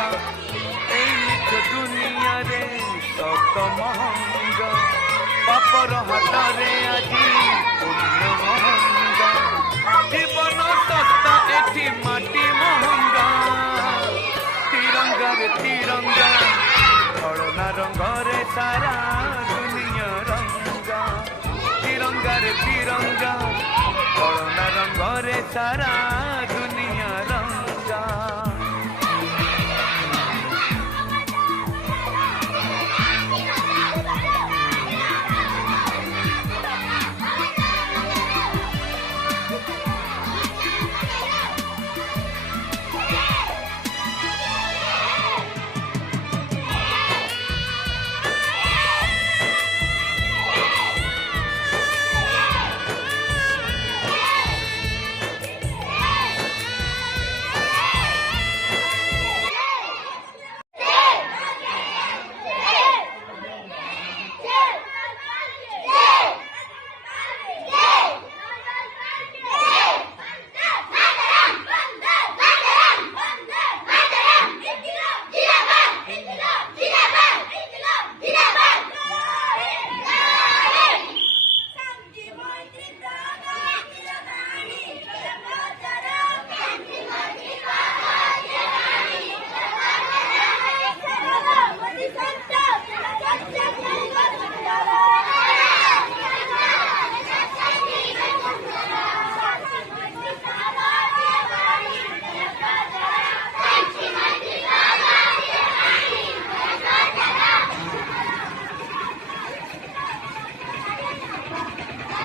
सता ए निज दुनिया रे सत महंगा पापर हाथ रे आजी पुण्य महंगा जीवन सता एठी माटी महंगा तिरंगा रे तिरंगा करुणा रंग रे सारा दुनिया रंगा तिरंगा रे तिरंगा करुणा रंग रे सारा दुनिया